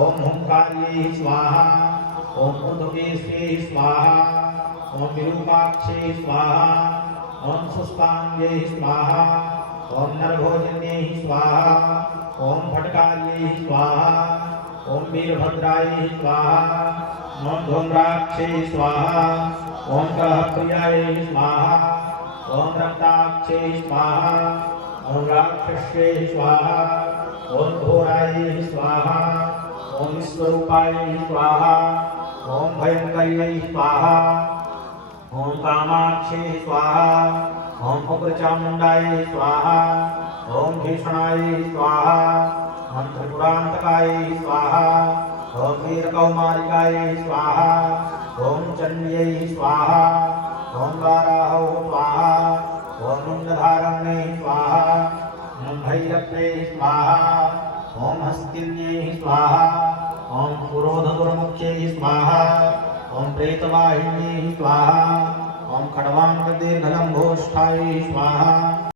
ओम हुंकार्यै स्वाहा ओम ऊर्ध्वकेश्वे स्वाहा ओम विरूपाक्षे स्वाहा ओम सुस्तांग्यै स्वाहा ओम नरभोजन्यै स्वाहा ओम भटकार्यै स्वाहा ओम वीरभद्राय स्वाहा ओम धूम्राक्षे स्वाहा ओम कलहप्रियाय स्वाहा ओम रक्ताक्षे स्वाहा ओम राक्षस्ये स्वाहा ओम घोराय स्वाहा ओम विश्वरूपाय स्वाहा ओम भयंकर्यै स्वाहा ओम कामाक्षे स्वाहा ओम उग्रचामुंडाय स्वाहा ओम भीषणाय स्वाहा ओम त्रिपुरांतकाय स्वाहा ओम वीरकौमारिकाय स्वाहा ओम चंड्यै स्वाहा ओम वाराहो स्वाहा ओम मुंडधारण्ये स्वाहा ओम भैरव्ये स्वाहा ओम हस्तिन्ये स्वाहा ओम पुरोधदुर्मुख्ये स्वाहा ओम प्रेतवाहिन्ये स्वाहा ओम खड्वांगदीर्घलंबोष्ठाय स्वाहा।